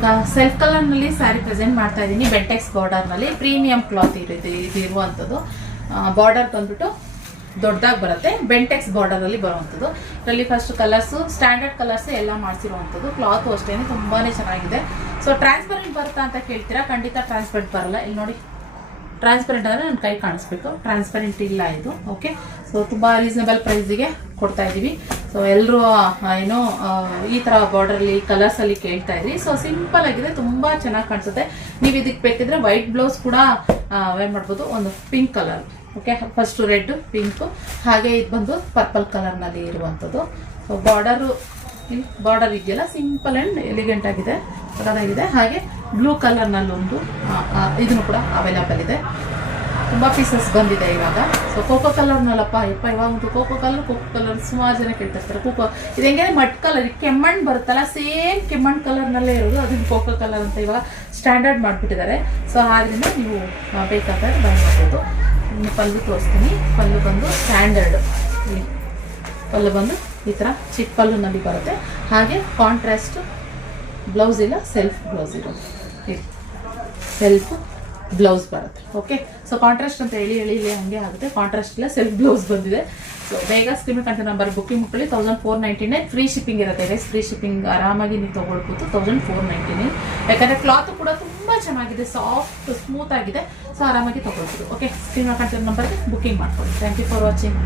ಇವಾಗ self ಕಲರ್ನಲ್ಲಿ sari present ಮಾಡ್ತಾ ಇದ್ದೀನಿ. ಬೆಂಟೆಕ್ಸ್ ಬಾರ್ಡರ್ನಲ್ಲಿ ಪ್ರೀಮಿಯಂ ಕ್ಲಾತ್ ಇದು ಇರುವಂಥದ್ದು. ಬಾರ್ಡರ್ ಬಂದ್ಬಿಟ್ಟು ದೊಡ್ಡದಾಗಿ ಬರುತ್ತೆ. ಬೆಂಟೆಕ್ಸ್ ಬಾರ್ಡರಲ್ಲಿ ಬರುವಂಥದ್ದು. ಇದರಲ್ಲಿ ಫಸ್ಟ್ ಕಲರ್ಸು ಸ್ಟ್ಯಾಂಡರ್ಡ್ ಕಲರ್ಸ್ ಎಲ್ಲ ಮಾಡಿಸಿರುವಂಥದ್ದು. ಕ್ಲಾತು ಅಷ್ಟೇ ತುಂಬಾ ಚೆನ್ನಾಗಿದೆ. ಸೊ ಟ್ರಾನ್ಸ್ಪರೆಂಟ್ ಬರುತ್ತಾ ಅಂತ ಕೇಳ್ತೀರಾ, ಖಂಡಿತ ಟ್ರಾನ್ಸ್ಪರೆಂಟ್ ಬರಲ್ಲ. ಇಲ್ಲಿ ನೋಡಿ, ಟ್ರಾನ್ಸ್ಪರೆಂಟ್ ಅಂದರೆ ನನ್ನ ಕೈ ಕಾಣಿಸ್ಬೇಕು, ಟ್ರಾನ್ಸ್ಪರೆಂಟ್ ಇಲ್ಲ ಇದು. ಓಕೆ, ಸೊ ತುಂಬ ರೀಸನಬಲ್ ಪ್ರೈಸಿಗೆ ಕೊಡ್ತಾ ಇದ್ದೀವಿ. ಸೊ ಎಲ್ಲರೂ ಏನೋ ಈ ಥರ ಬಾರ್ಡರಲ್ಲಿ ಕಲರ್ಸಲ್ಲಿ ಕೇಳ್ತಾ ಇದ್ರಿ. ಸೊ ಸಿಂಪಲ್ ಆಗಿದೆ, ತುಂಬ ಚೆನ್ನಾಗಿ ಕಾಣಿಸುತ್ತೆ. ನೀವು ಇದಕ್ಕೆ ಬೇಕಿದ್ರೆ ವೈಟ್ ಬ್ಲೌಸ್ ಕೂಡ ವೇರ್ ಮಾಡ್ಬೋದು. ಒಂದು pink colour, okay, first red, pink, ಹಾಗೆ ಇದು ಬಂದು ಪರ್ಪಲ್ ಕಲರ್ನಲ್ಲಿ ಇರುವಂಥದ್ದು. ಸೊ ಬಾರ್ಡರ್ ಇದೆಯಲ್ಲ, ಸಿಂಪಲ್ ಆ್ಯಂಡ್ ಎಲಿಗೆಂಟ್ ಆಗಿದೆ, ಸಕ್ಕತ್ತಾಗಿದೆ. ಹಾಗೆ ಬ್ಲೂ ಕಲರ್ನಲ್ಲೊಂದು ಇದನ್ನು ಕೂಡ ಅವೈಲಬಲ್ ಇದೆ. ತುಂಬ ಪೀಸಸ್ ಬಂದಿದೆ ಇವಾಗ. ಸೊ ಕೋಕೋ ಕಲರ್ನಲ್ಲಪ್ಪ ಇವಾಗ ಒಂದು ಕೋಕೋ ಕಲರ್ ಸುಮಾರು ಜನ ಕೇಳ್ತಿರ್ತಾರೆ. ಇದು ಹೆಂಗೆ ಮಡ್ ಕಲರ್, ಕೆಮ್ಮಣ್ಣು ಬರುತ್ತಲ್ಲ, ಸೇಮ್ ಕೆಮ್ಮಣ್ಣು ಕಲರ್ನಲ್ಲೇ ಇರೋದು, ಅದನ್ನು ಕೋಕೋ ಕಲರ್ ಅಂತ ಇವಾಗ ಸ್ಟ್ಯಾಂಡರ್ಡ್ ಮಾಡಿಬಿಟ್ಟಿದ್ದಾರೆ. ಸೊ ಆದ್ದರಿಂದ ನೀವು ಬೇಕಾದ್ರೆ ಬೈ ಮಾಡ್ಬೋದು. ಇನ್ನು ಪಲ್ಲು ತೋರಿಸ್ತೀನಿ. ಪಲ್ಲು ಬಂದು ಸ್ಟ್ಯಾಂಡರ್ಡ್, ಪಲ್ಲು ಬಂದು ಈ ಥರ ಚಿಕ್ಕ ಪಲ್ಲುನಲ್ಲಿ ಬರುತ್ತೆ. ಹಾಗೆ ಕಾಂಟ್ರಾಸ್ಟ್ ಬ್ಲೌಸ್ ಇಲ್ಲ, ಸೆಲ್ಫ್ ಬ್ಲೌಸ್ ಇರೋದು, ಸೆಲ್ಫ್ ಬ್ಲೌಸ್ ಬರುತ್ತೆ. ಓಕೆ, ಸೊ ಕಾಂಟ್ರಾಸ್ಟ್ ಅಂತ ಹೇಳಿ ಹಂಗೆ ಆಗುತ್ತೆ. ಕಾಂಟ್ರಾಸ್ಟ್ ಇಲ್ಲ, ಸೆಲ್ಫ್ ಬ್ಲೌಸ್ ಬಂದಿದೆ. ಸೊ ಬೇಗ ಸ್ಕ್ರೀನ್ ಕಂತ ನಂಬರ್ ಬುಕಿಂಗ್ ಮಾಡ್ಕೊಳ್ಳಿ. 1499 ಫ್ರೀ ಶಿಪ್ಪಿಂಗ್ ಇರುತ್ತೆ. ಫ್ರೀ ಶಿಪ್ಪಿಂಗ್ ಆರಾಮಾಗಿ ನೀವು ತೊಗೊಳ್ಬೋದು. 1499, ಯಾಕಂದರೆ ಕ್ಲಾತ್ ಕೂಡ ತುಂಬ ಚೆನ್ನಾಗಿದೆ, ಸಾಫ್ಟ್ ಸ್ಮೂತ್ ಆಗಿದೆ. ಸೊ ಆರಾಮಾಗಿ ತೊಗೊಳ್ಬೋದು. ಓಕೆ, ಸ್ಕ್ರೀನ್ ಕಂತ ನಂಬರ್ಗೆ ಬುಕಿಂಗ್ ಮಾಡ್ಕೊಳ್ಳಿ. Thank you for watching.